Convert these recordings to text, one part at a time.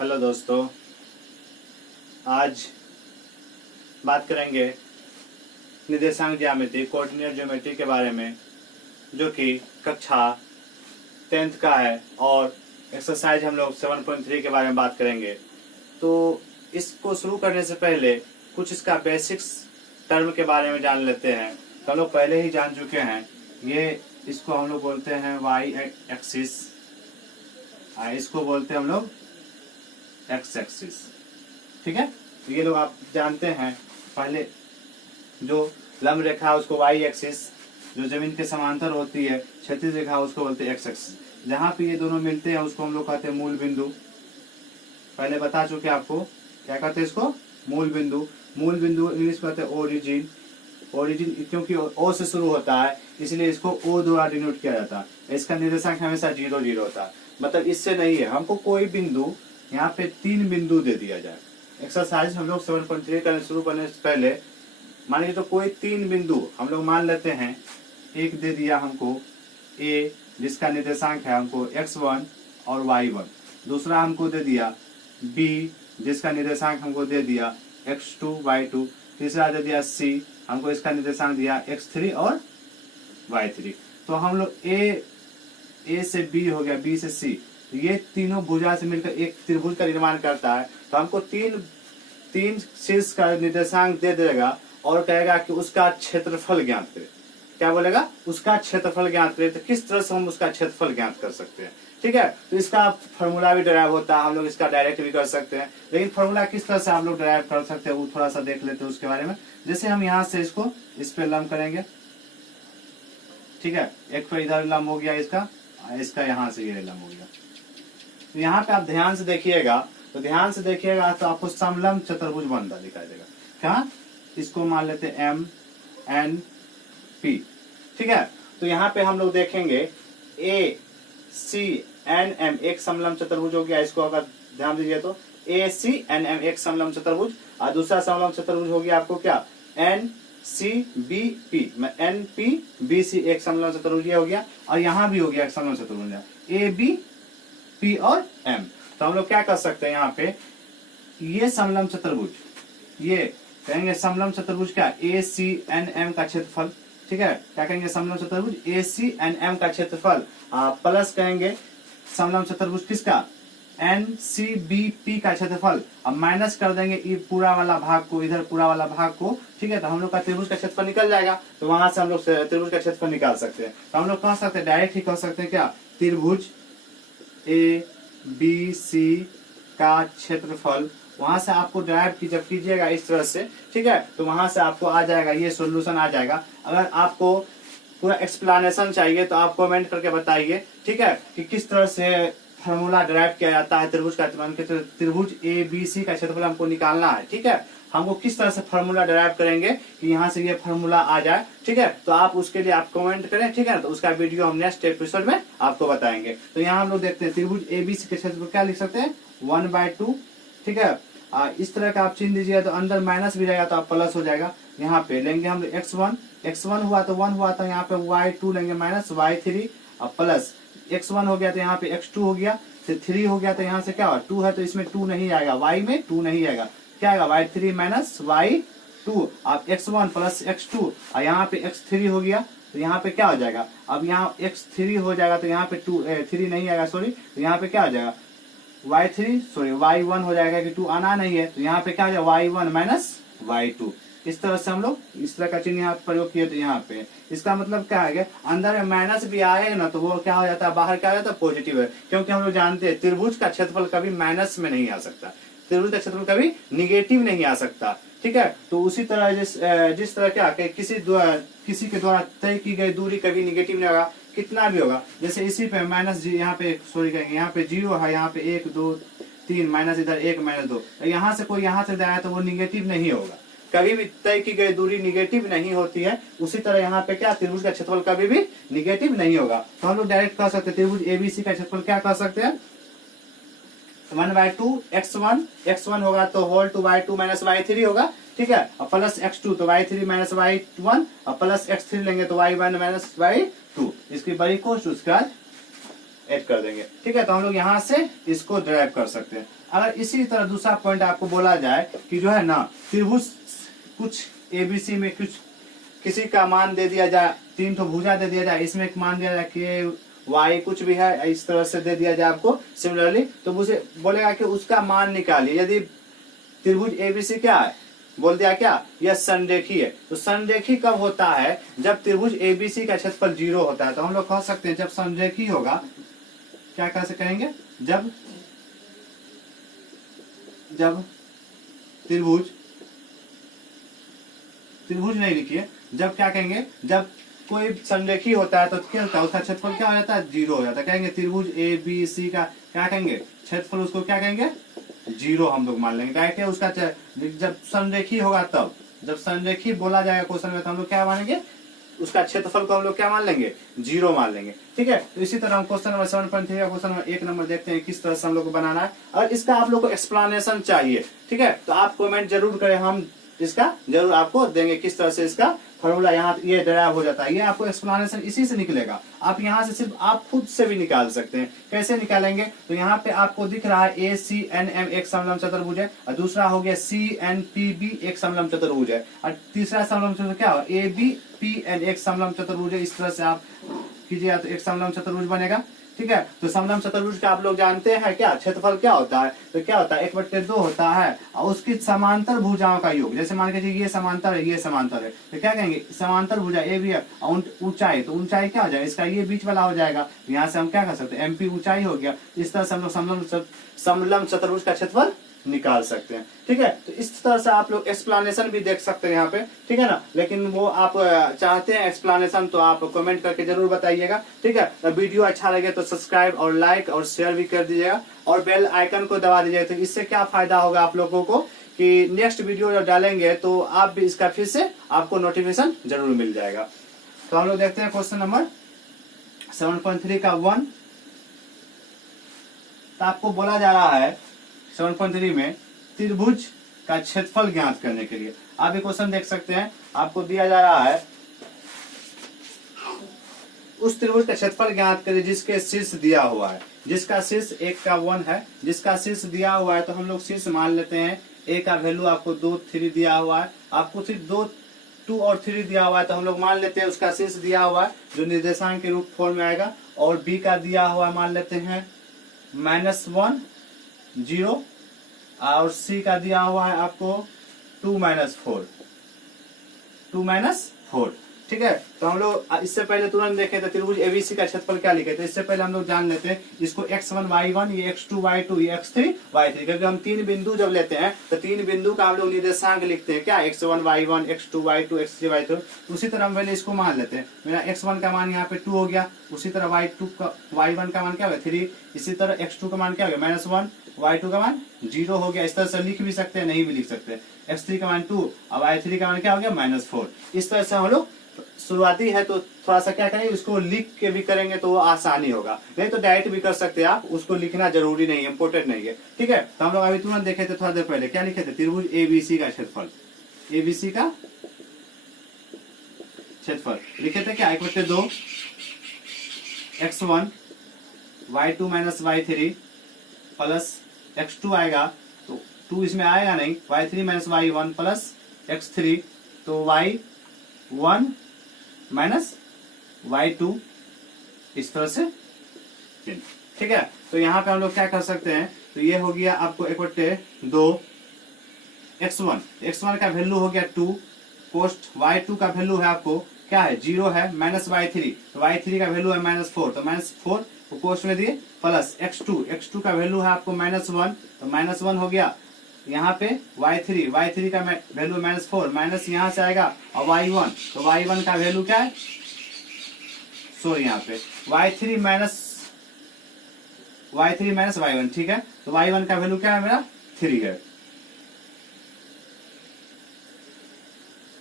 Hello दोस्तों, आज बात करेंगे निर्देशांक ज्यामिति कोऑर्डिनेट ज्योमेट्री के बारे में, जो कि कक्षा 10th का है और एक्सरसाइज हम लोग 7.3 के बारे में बात करेंगे। तो इसको शुरू करने से पहले कुछ इसका बेसिक्स टर्म के बारे में जान लेते हैं। तो हम लोग पहले ही जान चुके हैं, ये इसको हम लोग बोलते हैं वाई एक्सिस, इसको बोलते हैं हम लोग एक्स एक्सिस। ठीक है, तो ये लोग आप जानते हैं। पहले जो लंब रेखा उसको वाई एक्सिस, जो जमीन के समांतर होती है क्षैतिज रेखा उसको बोलते हैं एक्स एक्सिस। जहाँ पे ये दोनों मिलते हैं उसको हम लोग कहते हैं मूल बिंदु। पहले बता चुके आपको क्या कहते हैं इसको, मूल बिंदु। मूल बिंदु इंग्लिश में कहते हैं ओरिजिन। ओरिजिन क्योंकि ओ से शुरू होता है इसलिए इसको ओ द्वारा डिनोट किया जाता है। इसका निर्देशांक हमेशा 0 0 होता है, मतलब इससे नहीं है। हमको कोई बिंदु यहाँ पे 3 बिंदु दे दिया जाए। एक्सरसाइज हम लोग 7.3 करने शुरू करने से पहले मान लीजिए तो कोई 3 बिंदु हम लोग मान लेते हैं। एक दे दिया हमको ए, जिसका निर्देशांक है हमको x1 और y1। दूसरा हमको दे दिया b, जिसका निर्देशांक हमको दे दिया x2 y2। तीसरा दे दिया c, हमको इसका निर्देशांक दिया x3 और y3। तो हम लोग a से b हो गया, b से c, ये तीनों भुजा से मिलकर एक त्रिभुज का निर्माण करता है। तो हमको तीन शीर्ष का निर्देशांक दे देगा और कहेगा कि उसका क्षेत्रफल ज्ञात करें। क्या बोलेगा, उसका क्षेत्रफल ज्ञात करें। तो किस तरह से हम उसका क्षेत्रफल ज्ञात कर सकते हैं। ठीक है, तो इसका फॉर्मूला भी डराइव होता है, हम लोग इसका डायरेक्ट भी कर सकते हैं। लेकिन फॉर्मूला किस तरह से हम लोग डराइव कर सकते हैं वो थोड़ा सा देख लेते हैं उसके बारे में। जैसे हम यहाँ से इसको इस पे लंब करेंगे। ठीक है, एक पे इधर लंब हो गया, इसका यहाँ से ये लंब हो गया। तो यहाँ पे आप ध्यान से देखिएगा, तो आपको समलंब चतुर्भुज बनता दिखाई देगा। क्या, इसको मान लेते हैं एम एन पी। ठीक है, तो यहाँ पे हम लोग देखेंगे ए सी एन एम एक समलंब चतुर्भुज हो गया। इसको अगर ध्यान दीजिए तो ए सी एन एम एक समलंब चतुर्भुज, और दूसरा समलंब चतुर्भुज हो गया आपको क्या, N C B P, N P B C एक समलंब चतुर्भुज हो गया। और यहाँ भी हो गया एक समलंब चतुर्भुज ए बी पी और एम। तो हम लोग क्या कर सकते हैं, यहाँ पे ये समलंब चतुर्भुज, ये कहेंगे समलंब चतुर्भुज क्या, ए सी एन एम का क्षेत्रफल। ठीक है, क्या कहेंगे, समलंब चतुर्भुज ए सी एन एम का क्षेत्रफल प्लस कहेंगे समलंब चतुर्भुज किसका, एन सी बी पी का क्षेत्रफल। अब माइनस कर देंगे ये पूरा वाला भाग को, इधर पूरा वाला भाग को। ठीक है, तो हम लोग का त्रिभुज का क्षेत्रफल निकल जाएगा। तो वहां से हम लोग त्रिभुज का क्षेत्रफल निकाल सकते हैं। तो हम लोग कह सकते हैं, डायरेक्ट ही कह सकते हैं क्या, त्रिभुज ए बी सी का क्षेत्रफल। वहां से आपको ड्राइव जब कीजिएगा इस तरह से, ठीक है, तो वहां से आपको आ जाएगा, ये सॉल्यूशन आ जाएगा। अगर आपको पूरा एक्सप्लेनेशन चाहिए तो आप कमेंट करके बताइए, ठीक है, कि किस तरह से फार्मूला ड्राइव किया जाता है त्रिभुज का। त्रिभुज ए बी सी का क्षेत्रफल हमको निकालना है। ठीक है, हमको किस तरह से फार्मूला ड्राइव करेंगे कि यहाँ से ये फार्मूला आ जाए। ठीक है, तो आप उसके लिए आप कमेंट करें। ठीक है, तो उसका वीडियो हम नेक्स्ट एपिसोड में आपको बताएंगे। तो यहाँ हम लोग देखते हैं त्रिभुज एबीसी के क्षेत्रफल क्या लिख सकते हैं, 1/2। ठीक है, इस तरह का आप चिन्ह दीजिए तो अंदर माइनस भी जाएगा तो आप प्लस हो जाएगा। यहाँ पे लेंगे हम x1 हुआ तो 1 हुआ तो यहाँ पे y2 लेंगे माइनस y3 और प्लस x1 हो गया तो यहाँ पे x2 हो गया, तो 3 हो गया तो यहाँ से क्या हुआ, 2 है तो इसमें 2 नहीं आएगा, y में 2 नहीं आएगा, क्या आएगा y3 माइनस y2। अब x1 प्लस x2 और यहाँ पे x3 हो गया तो यहाँ पे क्या हो जाएगा, अब यहाँ x3 हो जाएगा तो यहाँ पे 3 नहीं आएगा, सॉरी, तो यहाँ पे क्या हो जाएगा y1 हो जाएगा कि 2 आना नहीं है, तो यहाँ पे क्या हो जाएगा y1 माइनस y2। इस तरह से हम लोग इस तरह का चिन्ह यहाँ प्रयोग किए। तो यहाँ पे इसका मतलब क्या है, अंदर में माइनस भी आएगा ना तो वो क्या हो जाता है, बाहर क्या हो जाता है, पॉजिटिव है। क्योंकि हम लोग जानते हैं त्रिभुज का क्षेत्रफल कभी माइनस में नहीं आ सकता, त्रिभुज का क्षेत्रफल कभी निगेटिव नहीं आ सकता। ठीक है, तो उसी तरह जिस तरह क्या किसी के द्वारा तय की गई दूरी कभी निगेटिव नहीं होगा, कितना भी होगा। जैसे इसी पे माइनस यहाँ पे सॉरी कहेंगे, यहाँ पे 0 है, यहाँ पे 1 2 3 माइनस इधर 1 माइनस 2, यहाँ से कोई यहाँ से जाए तो वो निगेटिव नहीं होगा। कभी भी तय की गई दूरी निगेटिव नहीं होती है। उसी तरह यहाँ पे क्या, त्रिभुज का क्षेत्रफल कभी भी निगेटिव नहीं होगा। तो हम लोग डायरेक्ट कह सकते हैं त्रिभुज एबीसी का क्षेत्रफल क्या कह सकते हैं, 1/2 x1 होगा तो whole to y2 minus y3 होगा। ठीक है, और प्लस x2 तो y3 माइनस y1 और प्लस x3 लेंगे तो y1 माइनस y2। इसकी बड़ी कोष्ट उसका ऐड कर देंगे। ठीक है, तो हम लोग यहाँ से इसको ड्राइव कर सकते हैं। अगर इसी तरह दूसरा पॉइंट आपको बोला जाए कि जो है ना त्रिभुज कुछ एबीसी में कुछ किसी का मान दे दिया जाए, 3 तो भुजा दे दिया जाए, इसमें एक मान दिया जाए कि वाई कुछ भी है, इस तरह से दे दिया जाए आपको सिमिलरली, तो मुझे बोलेगा कि उसका मान निकालिए। यदि त्रिभुज एबीसी क्या है, बोल दिया क्या, यह संरेखी है। तो संरेखी कब होता है, जब त्रिभुज एबीसी का क्षेत्रफल 0 होता है। तो हम लोग कह सकते हैं जब संरेखी होगा, क्या कैसे कहेंगे, जब त्रिभुज नहीं लिखिए, जब क्या कहेंगे, जब कोई संरेखी होता है तो क्या होता है, उसका क्षेत्रफल क्या हो जाता है, 0 हो जाता है। कहेंगे त्रिभुज ए बी सी का क्या कहेंगे, क्षेत्रफल उसको क्या कहेंगे, 0 हम लोग मान लेंगे। क्या उसका जब संरेखी होगा तब, जब संरेखी बोला जाएगा क्वेश्चन में, तो हम लोग क्या मानेंगे, उसका क्षेत्रफल को हम लोग क्या मान लेंगे, 0 मान लेंगे। ठीक है, तो इसी तरह हम क्वेश्चन नंबर 7.3 का क्वेश्चन नंबर 1 नंबर देखते हैं किस तरह से हम लोग को बनाना है। और इसका आप लोग को एक्सप्लेनेशन चाहिए, ठीक है, तो आप कमेंट जरूर करें, हम इसका जरूर आपको देंगे किस तरह से इसका फॉर्मूला यहाँ ये ड्राइव हो जाता है। ये आपको एक्सप्लेनेशन इसी से निकलेगा। आप यहाँ से सिर्फ आप खुद से भी निकाल सकते हैं। कैसे निकालेंगे, तो यहाँ पे आपको दिख रहा है ACNM एक समलंब चतुर्भुज है, और दूसरा हो गया CNPB एक समलंब चतुर्भुज है, और तीसरा समलंब चतुर्भुज क्या हो, ABPN एक समलंब चतुर्भुज है। इस तरह से आप कीजिएगा तो एक समलंब चतुर्भुज बनेगा। ठीक है, तो समलंब चतुर्भुज का आप लोग जानते हैं क्या, क्षेत्रफल क्या होता है, तो क्या होता है 1/2 होता है, और उसकी समांतर भुजाओं का योग। जैसे मान के ये समांतर है, ये समांतर है, तो क्या कहेंगे, समांतर भुजा ए भी है, और ऊंचाई, तो ऊंचाई क्या हो जाएगा, इसका ये बीच वाला हो जाएगा। यहाँ से हम क्या कर सकते हैं, MP ऊंचाई हो गया। इस तरह से हम लोग समलंब चतुर्भुज का क्षेत्रफल निकाल सकते हैं। ठीक है, तो इस तरह से आप लोग एक्सप्लेनेशन भी देख सकते हैं यहाँ पे, ठीक है ना। लेकिन वो आप चाहते हैं एक्सप्लेनेशन तो आप कमेंट करके जरूर बताइएगा। ठीक है, तो वीडियो अच्छा लगे तो सब्सक्राइब और लाइक और शेयर भी कर दीजिएगा, और बेल आइकन को दबा दीजिएगा। तो इससे क्या फायदा होगा आप लोगों को कि नेक्स्ट वीडियो जब डालेंगे तो आप भी इसका फिर से आपको नोटिफिकेशन जरूर मिल जाएगा। तो हम लोग देखते हैं क्वेश्चन नंबर 7.3 का 1। तो आपको बोला जा रहा है 7.3 में त्रिभुज का क्षेत्रफल ज्ञात करने के लिए। आप ये क्वेश्चन देख सकते हैं, आपको दिया जा रहा है उस त्रिभुज का क्षेत्रफल ज्ञात करिए जिसके शीर्ष दिया हुआ है, जिसका शीर्ष 1 का 1 है, जिसका शीर्ष दिया हुआ है तो हम लोग शीर्ष मान लेते हैं। A का वैल्यू आपको 2 3 दिया हुआ है, आपको सिर्फ 2 और 3 दिया हुआ है, तो हम लोग मान लेते हैं उसका शीर्ष दिया हुआ है जो निर्देशांक के रूप फॉर्म में आएगा। और B का दिया हुआ मान लेते हैं -1 0, और C का दिया हुआ है आपको 2 4। ठीक है, तो हम लोग इससे पहले तुरंत देखे थे त्रिभुज एबीसी का क्षेत्रफल क्या लिखे थे। इससे पहले हम लोग जान लेते हैं इसको x1 y1, ये x2 y2, ये x3 y3, क्योंकि हम 3 बिंदु जब लेते हैं तो 3 बिंदु का हम लोग निर्देशांक लिखते हैं, क्या x1 y1, x2 y2, x3 y3। उसी तरह हम पहले इसको मान लेते हैं। मेरा x1 का मान यहाँ पे 2 हो गया, उसी तरह y1 का मान क्या हो गया 3, इसी तरह x2 का मान क्या हो गया -1, y2 का मान 0 हो गया। इस तरह से लिख भी सकते हैं, नहीं भी लिख सकते। x3 का मान 2 और y3 का मान क्या हो गया -4। इस तरह से हम लोग शुरुआती है तो थोड़ा सा क्या करेंगे, उसको लिख के भी करेंगे तो वो आसानी होगा, नहीं तो डायरेक्ट भी कर सकते हैं आप, उसको लिखना जरूरी नहीं है, इंपोर्टेंट नहीं है। ठीक है, तो हम लोग अभी तुरंत देखे थे थोड़ा देर पहले, क्या लिखे थे, त्रिभुज एबीसी का क्षेत्रफल, एबीसी का क्षेत्रफल लिखे थे क्या, 1/2 x1 y2 y3 plus x2 आएगा, तो 2 इसमें आएगा नहीं, y3 y1 प्लस x3, तो y1 y2 इस तरह से। ठीक है, तो यहाँ पे हम लोग क्या कर सकते हैं, तो ये हो गया आपको 1/2 x1 का वैल्यू हो गया 2, कोष्ट y2 का वैल्यू है आपको क्या है 0 है, -y3, तो y3 का वैल्यू है -4, तो -4 को कोष्ट में दिए, प्लस x2 का वैल्यू है आपको -1, तो -1 हो गया। यहाँ पे y3 का वैल्यू -4, माइनस यहाँ से आएगा, और y1, तो y1 का वैल्यू क्या है, सॉरी यहाँ पे y3 माइनस y1। ठीक है, तो y1 का वैल्यू क्या है मेरा 3 है,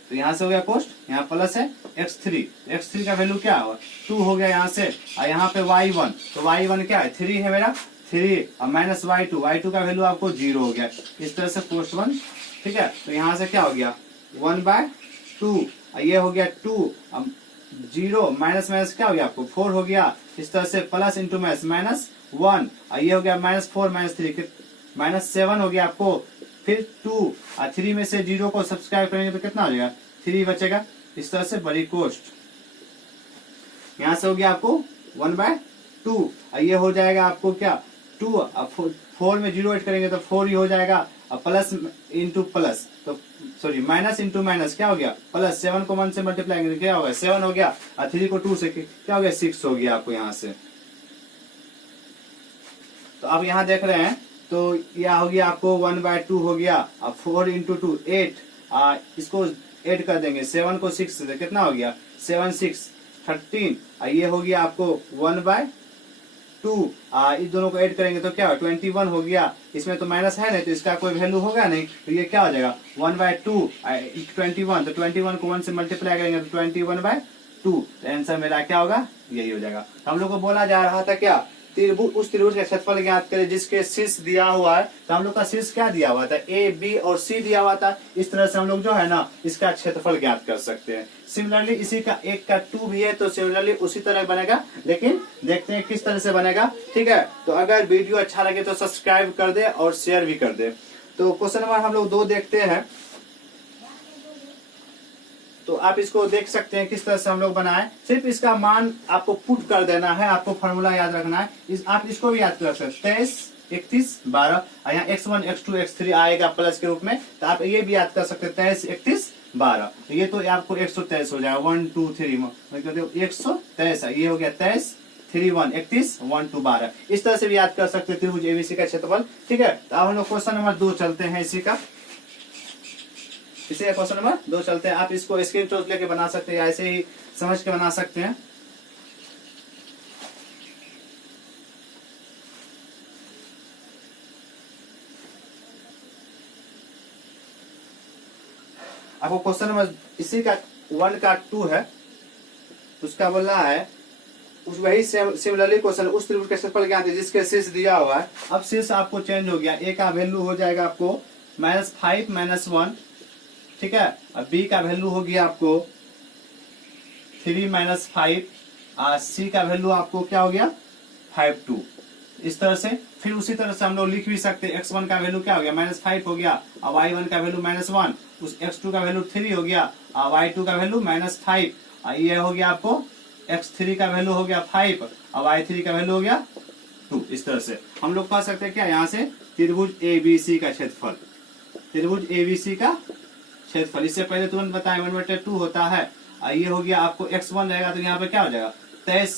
तो यहाँ से हो गया कोष्ट, यहाँ प्लस है x3 का वैल्यू क्या होगा 2 हो गया यहाँ से, और यहाँ पे y1, तो y1 क्या है 3 है मेरा, 3 और माइनस y2 का वैल्यू आपको 0 हो गया। इस तरह से कोष्ट 1। ठीक है, तो यहाँ से क्या हो गया 1/2, और ये हो गया 2, जीरो माइनस माइनस क्या हो गया आपको 4 हो गया। इस तरह से प्लस इंटू माइनस -1, ये हो गया -4 -3 -7 हो गया आपको। फिर 2 और 3 में से 0 को सब्सक्राइब करेंगे तो कितना हो जाएगा 3 बचेगा। इस तरह से बड़ी कोष्ट यहां से हो गया आपको 1/2, ये हो जाएगा आपको क्या 2, 4 में 0 ऐड करेंगे तो 4 ही हो जाएगा। अब प्लस इंटू प्लस तो सॉरी माइनस इंटू माइनस क्या हो गया प्लस, 7 को 1 से मल्टीप्लाई करेंगे क्या होगा 7 हो गया, और 3 को 2 से क्या हो गया 6 हो गया आपको यहाँ से। तो आप यहाँ देख रहे हैं तो यह हो गया आपको 1/2 हो गया। अब 4 इंटू 2 8, इसको ऐड कर देंगे 7 को 6 से कितना हो गया 7 6 13, ये हो गया आपको 1/2, इस दोनों को ऐड करेंगे तो क्या हो 21 हो गया। इसमें तो माइनस है नहीं तो इसका कोई वैल्यू होगा नहीं, तो ये क्या हो जाएगा 1/2 21, तो 21 को 1 से मल्टीप्लाई करेंगे तो 21/2, तो आंसर मेरा क्या होगा यही हो जाएगा। तो हम लोग को बोला जा रहा था क्या त्रिभुज, उस त्रिभुज का क्षेत्रफल ज्ञात करें जिसके शीर्ष दिया हुआ है। तो हम लोग का शीर्ष क्या दिया हुआ था ए बी और सी दिया हुआ था। इस तरह से हम लोग जो है ना इसका क्षेत्रफल ज्ञात कर सकते हैं। सिमिलरली इसी का एक का 2 भी है तो सिमिलरली उसी तरह बनेगा, लेकिन देखते हैं किस तरह से बनेगा। ठीक है, तो अगर वीडियो अच्छा लगे तो सब्सक्राइब कर दे और शेयर भी कर दे। तो क्वेश्चन नंबर हम लोग 2 देखते हैं। तो आप इसको देख सकते हैं किस तरह से हम लोग बनाए। सिर्फ इसका मान आपको पुट कर देना है, आपको फॉर्मूला याद रखना है। आप इसको भी याद कर सकते हैं 23 31 12, यहाँ x1 x2 x3 आएगा प्लस के रूप में। तो आप ये भी याद कर सकते हैं 23 31 12, ये तो आपको 123 हो जाएगा 1 2 3 मतलब 123, ये हो गया 23 3 1 31 1 2 12। इस तरह से भी याद कर सकते हैं त्रिभुज एबीसी का क्षेत्रफल। ठीक है, तो अब हम लोग क्वेश्चन नंबर 2 चलते हैं। इसे क्वेश्चन नंबर 2 चलते हैं। आप इसको स्क्रीनशॉट लेके बना सकते हैं या ऐसे ही समझ के बना सकते हैं। आपको क्वेश्चन नंबर इसी का 1 का 2 है, उसका बोल रहा है उस वही सिमिलरली क्वेश्चन उस त्रिभुज का क्षेत्रफल ज्ञात है जिसके शीर्ष दिया हुआ है। अब शीर्ष आपको चेंज हो गया, ए का वैल्यू हो जाएगा आपको -5 -1। ठीक है, अब बी का वैल्यू हो गया आपको 3 -5, सी का वैल्यू आपको क्या हो गया 5 2। इस तरह से फिर उसी तरह से हम लोग लिख भी सकते हैं x1 का वैल्यू क्या हो गया -5 हो गया, और y1 का वैल्यू -1, उस x2 का वैल्यू 3 हो गया, और y2 का वैल्यू -5, ये हो गया आपको x3 का वैल्यू हो गया 5, और y3 का वैल्यू हो गया 2। इस तरह से हम लोग कह सकते हैं क्या यहाँ से त्रिभुज एबीसी का क्षेत्रफल, त्रिभुज एबीसी का क्षेत्रफल। इससे पहले तुरंत बताएं 1/2 होता है, ये हो गया आपको x1 रहेगा तो यहाँ पे क्या हो जाएगा 23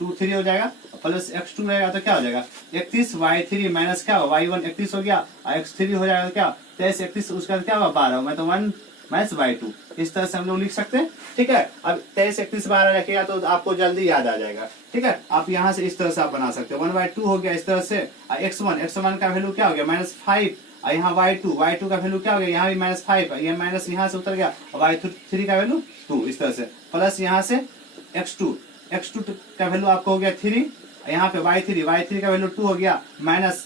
2 3 हो जाएगा, प्लस x2 रहेगा तो क्या हो जाएगा 31, y3 माइनस क्या होगा y1 31 हो गया, और x3 हो जाएगा तो क्या 23 31, उसका क्या होगा 12, मैं तो 1 माइनस y2। इस तरह से हम लोग लिख सकते हैं। ठीक है, अब 23 31 12 रखिएगा तो आपको जल्दी याद आ जाएगा। ठीक है, आप यहाँ से इस तरह से आप बना सकते हैं 1/2 हो गया इस तरह से, x1 का वैल्यू क्या हो गया -5, और यहाँ y2 का वैल्यू क्या हो गया यहाँ भी -5, ये माइनस यहाँ से उतर गया, और y3 का वैल्यू 2। इस तरह से प्लस यहाँ से x2 का वैल्यू आपको हो गया 3, यहाँ पे y3 का वैल्यू 2 हो गया, माइनस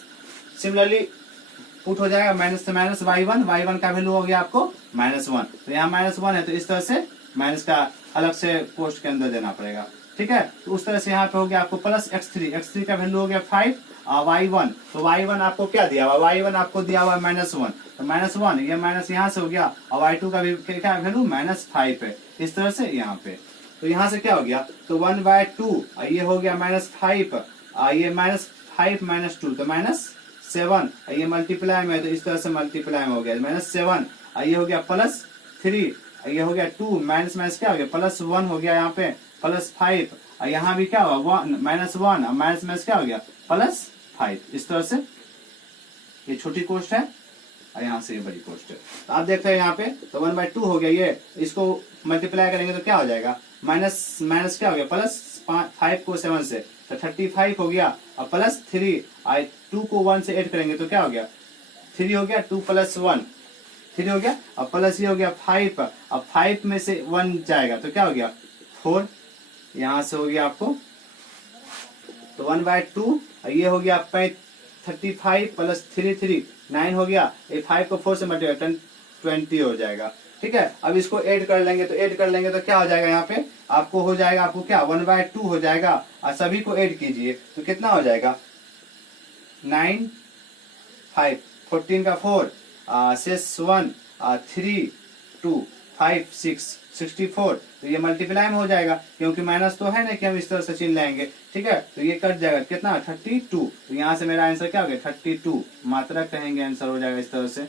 सिमिलरली पुट हो जाएगा माइनस से माइनस y1 का वैल्यू हो गया आपको -1, तो यहाँ -1 है तो इस तरह से माइनस का अलग से पोस्ट के अंदर देना पड़ेगा। ठीक है, तो उस तरह से यहाँ पे हो गया आपको प्लस x3 का वैल्यू हो गया 5, और y1, तो y1 आपको क्या दिया हुआ y1 आपको दिया हुआ -1, तो -1 ये माइनस यहाँ से हो गया, और y2 का भी क्या वैल्यू -5 है। इस तरह से यहाँ पे तो यहाँ से क्या हो गया तो 1/2, ये हो गया -5, ये -5 -2 तो -7, ये मल्टीप्लाई में तो इस तरह से मल्टीप्लाई में हो गया -7, ये हो गया +3, ये हो गया 2, माइनस माइनस क्या हो गया +1 हो गया, यहाँ पे +5, यहाँ भी क्या होगा -1, माइनस माइनस क्या हो गया +5। इस तरह से ये छोटी कोष्ट है और यहाँ से ये बड़ी कोष्ट है। तो आप देख रहे हैं यहाँ पे तो 1/2 हो गया, ये इसको मल्टीप्लाई करेंगे तो क्या हो जाएगा माइनस क्या हो गया +5 को 7 से तो 35 हो गया, और +3 2 को 1 से ऐड करेंगे तो क्या हो गया 3 हो गया, 2 + 1 3 हो गया, और प्लस ये हो गया 5, अब 5 में से 1 जाएगा तो क्या हो गया 4, यहाँ से हो गया आपको तो 1/2, ये हो गया 35 + 3 9 हो गया, ये 5 को 4 से मल्टीप्लाई 20 हो जाएगा। ठीक है। अब इसको ऐड कर लेंगे तो क्या हो जाएगा, यहाँ पे आपको हो जाएगा, आपको क्या 1/2 हो जाएगा, और सभी को ऐड कीजिए तो कितना हो जाएगा 9 5 14 का 4 6 1 3 2 5 6 64, तो ये मल्टीप्लाई में हो जाएगा, क्योंकि माइनस तो है ना कि हम इस तरह से चिन्ह लेंगे, ठीक है। तो ये कट जाएगा कितना 32, तो यहाँ से मेरा आंसर क्या हो गया 32, मात्रक कहेंगे आंसर हो जाएगा, इस तरह से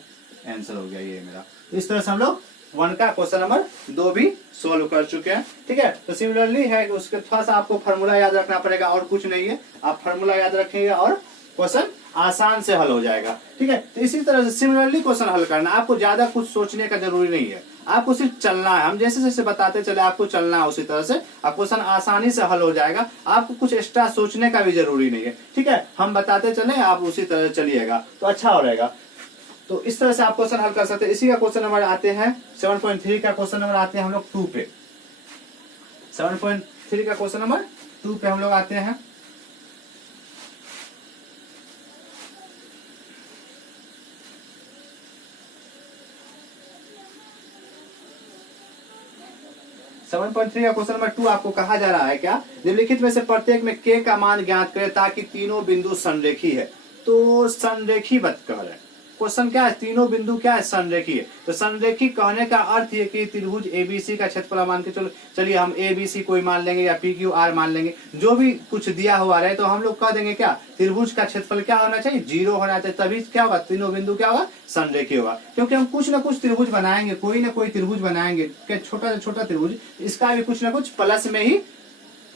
आंसर हो गया ये मेरा। तो इस तरह से हम लोग 1 का क्वेश्चन नंबर 2 भी सोल्व कर चुके हैं, ठीक है। तो सिमिलरली है कि उसके थोड़ा सा आपको फार्मूला याद रखना पड़ेगा, और कुछ नहीं है, आप फार्मूला याद रखेंगे और क्वेश्चन आसान से हल हो जाएगा, ठीक है। तो इसी तरह से सिमिलरली क्वेश्चन हल करना, आपको ज्यादा कुछ सोचने का जरूरी नहीं है, आपको सिर्फ चलना है, हम जैसे जैसे बताते चले आपको चलना है, उसी तरह से क्वेश्चन आसानी से हल हो जाएगा, आपको कुछ एक्स्ट्रा सोचने का भी जरूरी नहीं है, ठीक है। हम बताते चले, आप उसी तरह चलिएगा तो अच्छा हो रहेगा। तो इस तरह से आप क्वेश्चन हल कर सकते हैं। इसी का क्वेश्चन नंबर आते हैं 7.3 का क्वेश्चन नंबर आते हैं हम लोग 2 पे। 7.3 का क्वेश्चन नंबर 2 पे हम लोग आते हैं। का क्वेश्चन नंबर 2 आपको कहा जा रहा है क्या, निम्नलिखित में से प्रत्येक में k का मान ज्ञात करें ताकि तीनों बिंदु संरेखी है। तो संरेखी बत कह रहे हैं, क्वेश्चन क्या है, तीनों बिंदु क्या है संरेखी है। तो संरेखी कहने का अर्थ है कि त्रिभुज एबीसी का क्षेत्रफल मान के चलो, चलिए हम एबीसी कोई मान लेंगे या पी क्यू आर मान लेंगे, जो भी कुछ दिया हुआ रहे, तो हम लोग कह देंगे क्या त्रिभुज का क्षेत्रफल क्या होना चाहिए 0 होना चाहिए, तभी क्या होगा तीनों बिंदु क्या होगा संरेखी होगा। क्योंकि हम कुछ ना कुछ त्रिभुज बनाएंगे, कोई ना कोई त्रिभुज बनाएंगे, छोटा से छोटा त्रिभुज, इसका भी कुछ ना कुछ प्लस में ही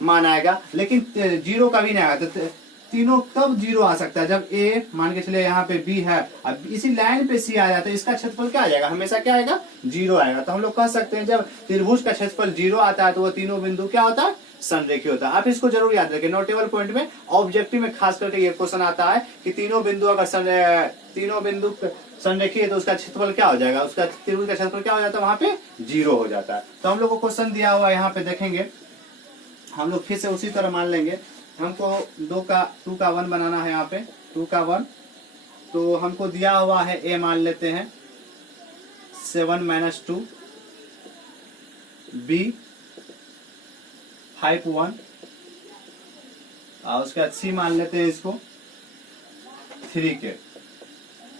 मान आएगा, लेकिन 0 का भी नहीं आएगा। तो तीनों कब 0 आ सकता है, जब ए मान के चलिए यहाँ पे बी है, अब इसी लाइन पे सी आ जाता है, इसका क्षेत्रफल क्या आ जाएगा, हमेशा क्या आएगा 0 आएगा। तो हम लोग कह सकते हैं जब त्रिभुज का क्षेत्रफल 0 आता है तो वो तीनों बिंदु क्या होता है संरेखी होता है। आप इसको जरूर याद रखें, नोटेबल पॉइंट में ऑब्जेक्टिव में खास करके ये क्वेश्चन आता है कि तीनों बिंदु अगर तीनों बिंदु संरेखी है तो उसका क्षेत्रफल क्या हो जाएगा, उसका त्रिभुज का क्षेत्रफल क्या हो जाता है वहां पे 0 हो जाता है। तो हम लोग को क्वेश्चन दिया हुआ यहाँ पे देखेंगे, हम लोग फिर से उसी तरह मान लेंगे, हमको 2 का 1 बनाना है, यहाँ पे 2 का 1, तो हमको दिया हुआ है ए मान लेते हैं 7 - 2, बी 5 1, और उसके बाद सी मान लेते हैं इसको 3 के।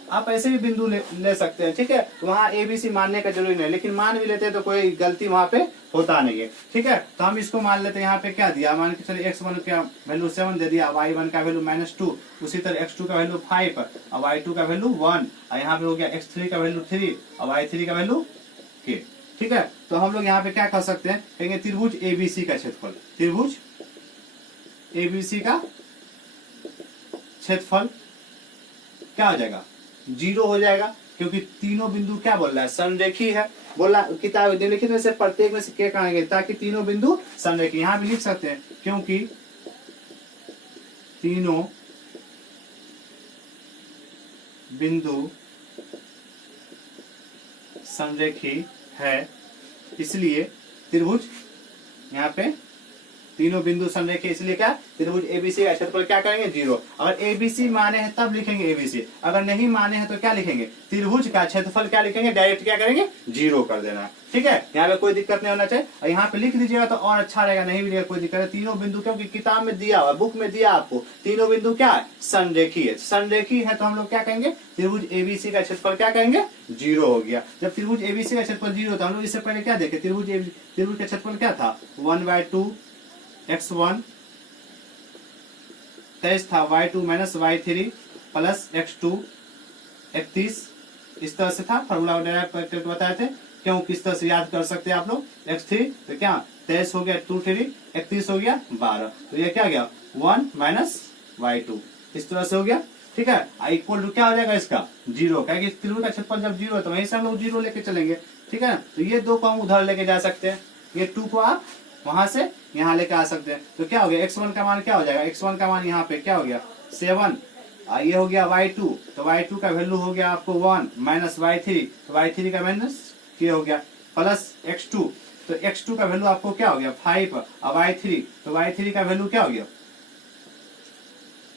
आप ऐसे भी बिंदु ले सकते हैं, ठीक है। वहां ए बी सी मानने का जरूरी नहीं, लेकिन मान भी लेते हैं तो कोई गलती वहां पे होता नहीं है, ठीक है। तो हम इसको मान लेते हैं, यहाँ पे क्या दिया, मान के चलिए x1 का वैल्यू 7 दे दिया, y1 का वैल्यू -2, उसी तरह x2 का वैल्यू 5 और y2 का वैल्यू 1, और यहाँ पे हो गया x3 का वैल्यू 3 और y3 का वैल्यू k, ठीक है। तो हम लोग यहाँ पे क्या कर सकते हैं, कहेंगे त्रिभुज एबीसी का क्षेत्रफल, त्रिभुज एबीसी का क्षेत्रफल क्या हो जाएगा 0 हो जाएगा, क्योंकि तीनों बिंदु क्या बोल रहा है संरेखी है, बोला किताब निम्नलिखित में से प्रत्येक में से क्या कहेंगे ताकि तीनों बिंदु संरेखी, यहाँ भी लिख सकते हैं क्योंकि तीनों बिंदु संरेखी है, इसलिए त्रिभुज यहाँ पे तीनों बिंदु संरेखी, इसलिए क्या त्रिभुज एबीसी का क्षेत्रफल क्या करेंगे 0। अगर एबीसी माने हैं तब लिखेंगे एबीसी, अगर नहीं माने हैं तो क्या लिखेंगे त्रिभुज का क्षेत्रफल क्या लिखेंगे, डायरेक्ट क्या करेंगे 0 कर देना, ठीक है। यहाँ पे कोई दिक्कत नहीं होना चाहिए, और यहाँ पे लिख दीजिएगा तो और अच्छा रहेगा, नहीं भी कोई दिक्कत है। तीनों बिंदु क्योंकि किताब में दिया हुआ, बुक में दिया आपको तीनों बिंदु क्या है संरेखी है, संरेखी है तो हम लोग क्या कहेंगे त्रिभुज एबीसी का क्षेत्रफल क्या कहेंगे 0 हो गया। जब त्रिभुज एबीसी का क्षेत्रफल 0 था, हम लोग इससे पहले क्या देखे त्रिभुज का क्षेत्रफल क्या था 1/2 x1 23 था, y2 - y3 प्लस x2 31, इस तरह से था, फार्मूला करके बताए थे। क्यों किस तरह से याद कर सकते हैं आप लोग, x3 तो क्या 23 हो गया 2 3 31 हो गया 12, तो ये क्या गया 1 - y2, इस तरह से हो गया, ठीक है। इक्वल टू क्या हो जाएगा इसका 0, क्या त्रिभुज का क्षेत्रफल जब 0 है तो वहीं से हम लोग 0 लेके चलेंगे, ठीक है ना। तो ये 2 को हम उधर लेके जा सकते हैं, ये 2 को आप वहां से यहाँ लेके आ सकते हैं। तो क्या हो गया x1 का मान क्या हो जाएगा, x1 का मान यहाँ पे क्या हो गया 7, ये हो गया y2, तो y2 का वैल्यू हो गया आपको 1 - y3, तो y3 का माइनस क्या हो गया प्लस x2, तो x2 का वैल्यू आपको क्या हो गया 5 और y3, तो y3 का वैल्यू क्या हो गया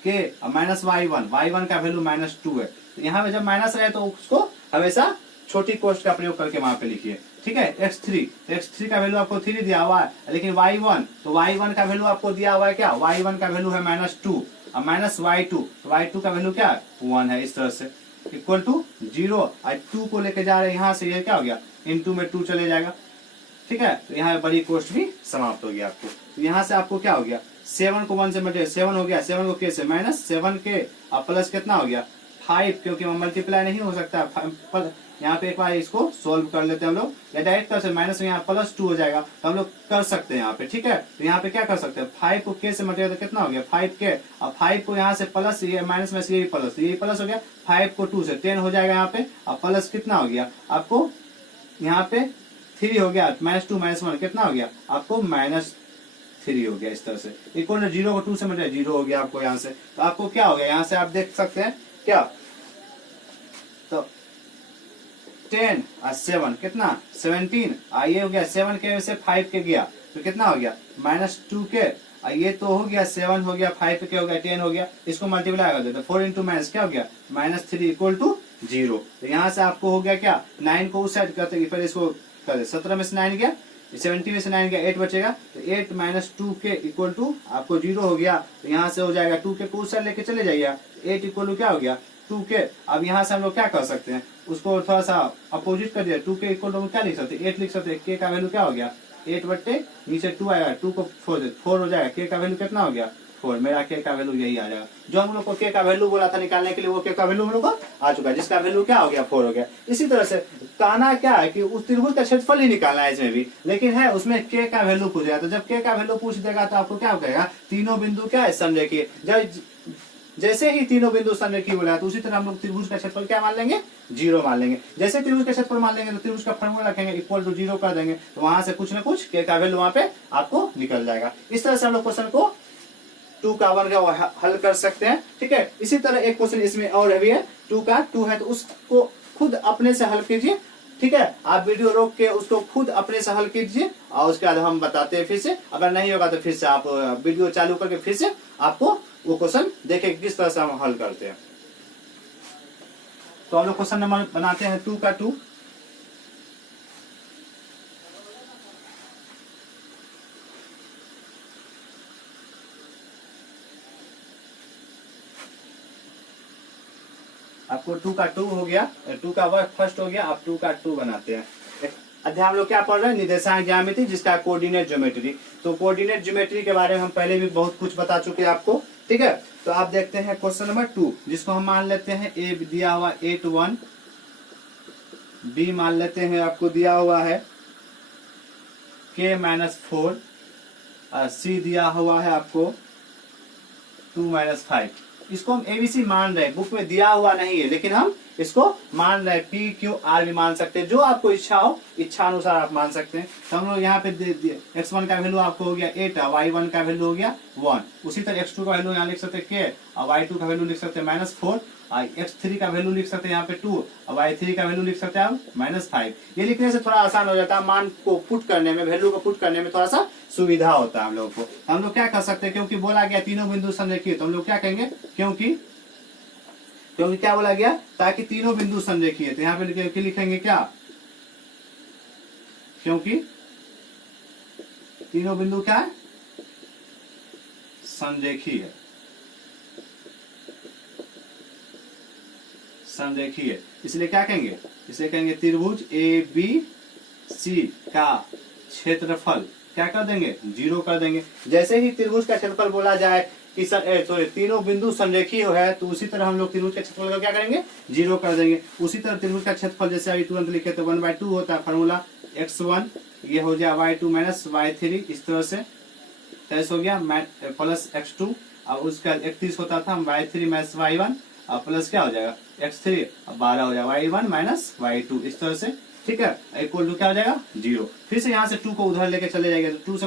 k माइनस y1 का वैल्यू -2 है। तो यहाँ पे जब माइनस रहे तो उसको हमेशा छोटी कोष्ट का प्रयोग करके वहां पे लिखिए, ठीक है x3, तो x3 का वैल्यू आपको 3 दिया हुआ है, लेकिन y1, तो y1 का वैल्यू आपको दिया हुआ है क्या, y1 का वैल्यू है -2 और माइनस y2, तो y2 का वैल्यू क्या है 1 है, इस तरह से इक्वल टू 0 और 2 को लेके जा रहे हैं यहाँ से, ये क्या हो गया इनटू में 2 चले जाएगा, ठीक है। तो यहाँ बड़ी कोष्ट भी समाप्त हो गया आपको। तो यहाँ से आपको क्या हो गया 7 को 1 से मल्टीप्लाई 7 हो गया, 7 को k से माइनस 7 के और प्लस कितना हो गया 5, क्योंकि मल्टीप्लाई नहीं हो सकता यहाँ पे। एक बार इसको सोल्व कर लेते हैं हम लोग, या डायरेक्ट कर सकते माइनस में यहाँ +2 हो जाएगा, तो हम लोग कर सकते हैं यहाँ पे, ठीक है। तो यहाँ पे क्या कर सकते हैं 5 को k से मल्टीप्लाई तो कितना हो गया 5k, और 5 को यहाँ से प्लस, ये माइनस में से ये प्लस हो गया, 5 को 2 से 10 हो जाएगा यहाँ पे, और प्लस कितना हो गया आपको यहाँ पे 3 हो गया, -2 -1 कितना हो गया आपको -3 हो गया, इस तरह से इक्वल टू 0 को 2 से मल्टीप्लाई 0 हो गया आपको यहाँ से। तो आपको क्या हो गया यहाँ से आप देख सकते हैं क्या, तो 10 और 7 कितना 17, ये हो गया 7 के से 5 के गया तो कितना हो गया -2k, ये तो हो गया 7 हो गया 5 के हो गया 10 हो गया, इसको मल्टीप्लाई कर देते 4 इंटू माइनस क्या हो गया -3 इक्वल टू 0। तो यहाँ से आपको हो गया क्या 9 को उस साइड करते फिर इसको कर दे, 17 में से 9 गया, 70 में से 9 गया 8 बचेगा, तो 8 - 2k इक्वल टू आपको 0 हो गया। तो यहाँ से हो जाएगा 2k को उस साइड लेके चले जाइए, 8 इक्वल टू क्या हो गया 2k। अब यहाँ से हम लोग क्या कर सकते हैं उसको थोड़ा सा अपोजिट कर दिया, 2k इक्वल टू क्या लिख सकते हैं 8 लिख सकते हैं, k का वैल्यू क्या हो गया 8 बट्टे नीचे 2 आएगा, 2 को 4 हो जाएगा, k का वैल्यू कितना हो गया 4, मेरा k का वैल्यू यही आ जाएगा। जो हम लोग को k का वैल्यू बोला था निकालने के लिए वो k का वैल्यू हम लोग को आ चुका है, जिसका वैल्यू क्या हो गया 4 हो गया। इसी तरह से कहना क्या है कि उस त्रिभुज का क्षेत्रफल ही निकालना है इसमें भी, लेकिन है उसमें k का वैल्यू पूछेगा, तो जब k का वैल्यू पूछ देगा तो आपको क्या कहेगा तीनों बिंदु क्या है समरेखीय, जैसे ही तीनों बिंदु संरेखीय बोला तो उसी तरह हम लोग त्रिभुज का क्षेत्रफल क्या मान लेंगे 0 मान लेंगे। जैसे त्रिभुज का क्षेत्रफल मान लेंगे तो त्रिभुज का फॉर्मूला रखेंगे इक्वल टू 0 कर देंगे, तो वहां से कुछ ना कुछ k का वैल्यू वहां पे आपको निकल जाएगा। इस तरह से हम लोग क्वेश्चन को 2 का 1 का हल कर सकते हैं, ठीक है। इसी तरह एक क्वेश्चन इसमें और भी है 2 का 2 है, तो उसको खुद अपने से हल कीजिए, ठीक है। आप वीडियो रोक के उसको खुद अपने से हल कीजिए और उसके बाद हम बताते हैं फिर से, अगर नहीं होगा तो फिर से आप वीडियो चालू करके फिर से आपको वो क्वेश्चन देखें किस तरह से हम हल करते हैं। तो हम लोग क्वेश्चन नंबर बनाते हैं 2 का 2। आपको 2 का 2 हो गया, 2 का वर्ग फर्स्ट हो गया, आप 2 का 2 बनाते हैं। अध्याय हम लोग क्या पढ़ रहे हैं निर्देशांक ज्यामिति, जिसका कोऑर्डिनेट ज्योमेट्री। तो कोऑर्डिनेट ज्योमेट्री के बारे में हम पहले भी बहुत कुछ बता चुके हैं आपको, ठीक है। तो आप देखते हैं क्वेश्चन नंबर 2, जिसको हम मान लेते हैं ए दिया हुआ 8 1, बी मान लेते हैं आपको दिया हुआ है k - 4, और सी दिया हुआ है आपको 2 - 5। इसको हम एबीसी मान रहे हैं, बुक में दिया हुआ नहीं है लेकिन हम इसको मान रहे हैं, पी क्यू आर भी मान सकते हैं, जो आपको इच्छा हो इच्छा अनुसार आप मान सकते हैं। तो हम लोग यहाँ पे x1 का वैल्यू आपको हो गया 8, y1 का वैल्यू हो गया 1, उसी तरह x2 का वैल्यू यहाँ लिख सकते हैं k, और y2 का वैल्यू लिख सकते हैं -4, और x3 का वैल्यू लिख सकते हैं यहाँ पे 2, और y3 का वैल्यू लिख सकते हैं आप -5। ये लिखने से थोड़ा आसान हो जाता है, मान को पुट करने में, वैल्यू को पुट करने में थोड़ा सा सुविधा होता है हम लोग को। हम लोग क्या कर सकते हैं, क्योंकि बोला गया तीनों बिंदु संरेखीय, तो हम लोग क्या कहेंगे क्योंकि क्या बोला गया ताकि तीनों बिंदु संरेखीय है, तो यहाँ पे लिखेंगे क्या क्योंकि तीनों बिंदु क्या है संरेखीय है, संरेखीय, इसलिए क्या कहेंगे, इसे कहेंगे त्रिभुज ए बी सी का क्षेत्रफल क्या कर देंगे 0 कर देंगे। जैसे ही त्रिभुज का क्षेत्रफल बोला जाए कि सॉरी तीनों बिंदु संरेखीय है, तो उसी तरह हम लोग त्रिभुज का क्षेत्रफल का क्या करेंगे 0 कर देंगे। उसी तरह त्रिभुज का क्षेत्रफल जैसे अभी तुरंत लिखे तो 1/2 होता है फॉर्मूला, x1 ये हो गया y2 - y3, इस तरह से 23 हो गया प्लस x2, और उसका 31 होता था y3 - y1, और प्लस क्या हो जाएगा x3, 12 हो जाएगा y1 - y2, इस तरह से, ठीक है। इक्वल टू क्या हो जाएगा 0। फिर से यहाँ से 2 को उधर लेके चले जाएंगे, तो 2 से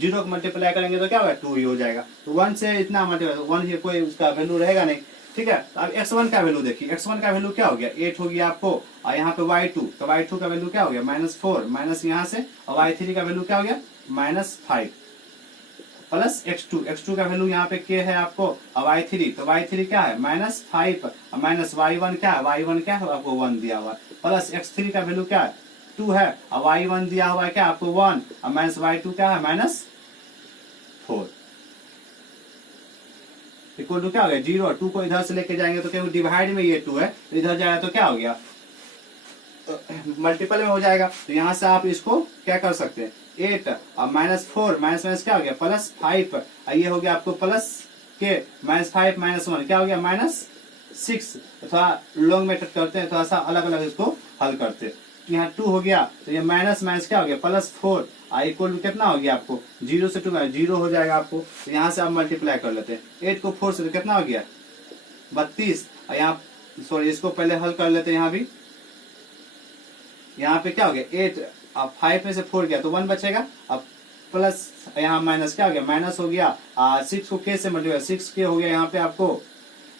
0 को मल्टीप्लाई करेंगे तो क्या होगा 2 ही हो जाएगा। तो 1 से इतना मल्टीप्लाई, 1 ही कोई उसका वैल्यू रहेगा नहीं, ठीक है। तो अब x1 का वैल्यू देखिए, x1 का वैल्यू क्या हो गया 8 हो गया आपको, और यहाँ पे y2, तो y2 का वैल्यू क्या हो गया -4 माइनस यहाँ से, और y3 का वैल्यू क्या हो गया -5 प्लस x2 का वैल्यू यहाँ पे k है आपको, और y3, तो y3 क्या है -5 माइनस y1 क्या है, y1 क्या है आपको 1 दिया हुआ, प्लस x3 का वैल्यू क्या है 2 है और y1 दिया हुआ है क्या आपको 1 और माइनस y2 क्या है -4 इक्वल टू क्या हो गया 0। 2 को इधर से लेके जाएंगे तो क्योंकि डिवाइड में ये 2 है तो इधर जाएगा तो क्या हो गया मल्टीपल में हो जाएगा। तो यहाँ से आप इसको क्या कर सकते हैं 8 और -4 माइनस क्या हो गया +5 और ये हो गया आपको प्लस के -5 -1 क्या हो गया -6। थोड़ा लॉन्ग मेथड करते हैं थोड़ा सा अलग अलग इसको हल करते हैं। यहाँ 2 हो गया तो ये माइनस क्या हो गया +4 इक्वल टू कितना हो गया आपको 0 से 2 0 हो जाएगा आपको। तो यहाँ से आप मल्टीप्लाई कर लेते हैं 8 को 4 से तो कितना हो गया 32 और यहाँ सॉरी इसको पहले हल कर लेते हैं। यहाँ भी यहाँ पे क्या हो गया 8 अब 5 में से 4 गया तो 1 बचेगा अब प्लस यहाँ माइनस क्या हो गया माइनस हो गया 6 को के से मल्टीप्लाई 6 के हो गया यहाँ पे आपको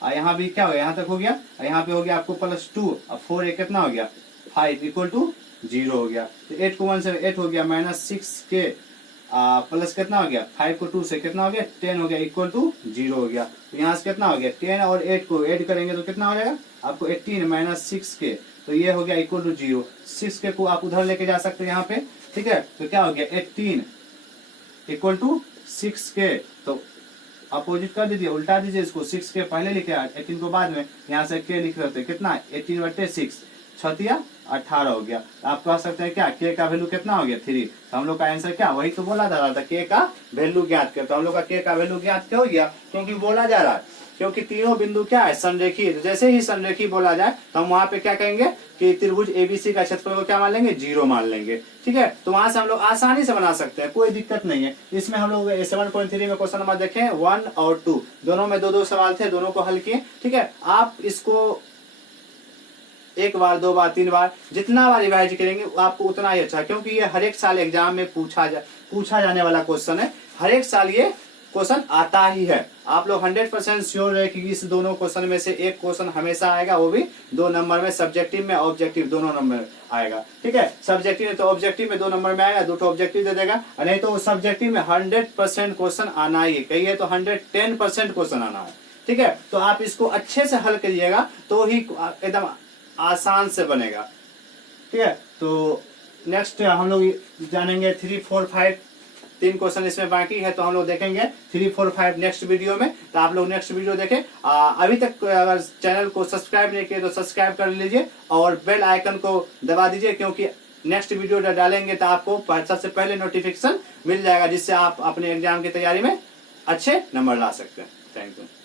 यहाँ भी क्या हो गया यहाँ तक हो गया यहाँ पे हो गया आपको +2 अब 4 एक कितना हो गया 5 इक्वल टू 0 हो गया। तो 8 को 1 से 8 हो गया -6 के प्लस कितना हो गया 5 को 2 से कितना हो गया 10 हो गया इक्वल टू 0 हो गया। तो यहाँ से कितना हो गया 10 और 8 को ऐड करेंगे तो कितना हो जाएगा आपको 18 -6 के तो ये हो गया इक्वल टू 0। 6 के को आप उधर लेके जा सकते हैं यहाँ पे ठीक है। तो क्या हो गया 18 इक्वल टू 6 के तो अपोजिट कर दीजिए उल्टा दीजिए इसको 6 के पहले लिखे 18 को बाद में यहाँ से के लिख रहे थे कितना 18/6 6 18 हो गया। आप कह सकते हैं क्या के का वैल्यू कितना हो गया 3। तो हम लोग का आंसर क्या वही तो बोला जा रहा था के का वैल्यू ज्ञात कर। तो हम लोग का के का वैल्यू ज्ञात क्यों हो गया क्योंकि बोला जा रहा है क्योंकि तीनों बिंदु क्या है संरेखी। जैसे ही संरेखी बोला जाए तो हम वहां पे क्या कहेंगे कि त्रिभुज एबीसी का क्षेत्रफल को क्या मान लेंगे 0 मान लेंगे ठीक है। तो वहां से हम लोग आसानी से बना सकते हैं कोई दिक्कत नहीं है। इसमें हम लोग 7.3 में क्वेश्चन नंबर देखें 1 और 2 दोनों में दो सवाल थे दोनों को हल किए ठीक है। आप इसको एक बार 2 बार 3 बार जितना बार रिवाइज करेंगे आपको उतना ही अच्छा क्योंकि ये हर एक साल एग्जाम में पूछा जाने वाला क्वेश्चन है। हर एक साल ये क्वेश्चन आता ही है। आप लोग 100% श्योर है कि इस दोनों क्वेश्चन में से एक क्वेश्चन हमेशा आएगा वो भी 2 नंबर में सब्जेक्टिव में ऑब्जेक्टिव दोनों नंबर आएगा ठीक है। सब्जेक्टिव में तो ऑब्जेक्टिव में 2 नंबर में आएगा 2 ऑब्जेक्टिव दे देगा और नहीं तो सब्जेक्टिव में 100% क्वेश्चन आना ही कहिए तो 110% क्वेश्चन आना है ठीक है। तो आप इसको अच्छे से हल करिएगा तो ही एकदम आसान से बनेगा ठीक है। तो नेक्स्ट हम लोग जानेंगे 3 4 5 3 क्वेश्चन इसमें बाकी है तो हम लोग देखेंगे 3 4 5 नेक्स्ट वीडियो में। तो आप लोग नेक्स्ट वीडियो देखें। अभी तक अगर चैनल को सब्सक्राइब नहीं किए तो सब्सक्राइब कर लीजिए और बेल आइकन को दबा दीजिए क्योंकि नेक्स्ट वीडियो डालेंगे तो आपको सबसे पहले नोटिफिकेशन मिल जाएगा जिससे आप अपने एग्जाम की तैयारी में अच्छे नंबर ला सकते हैं। Thank you.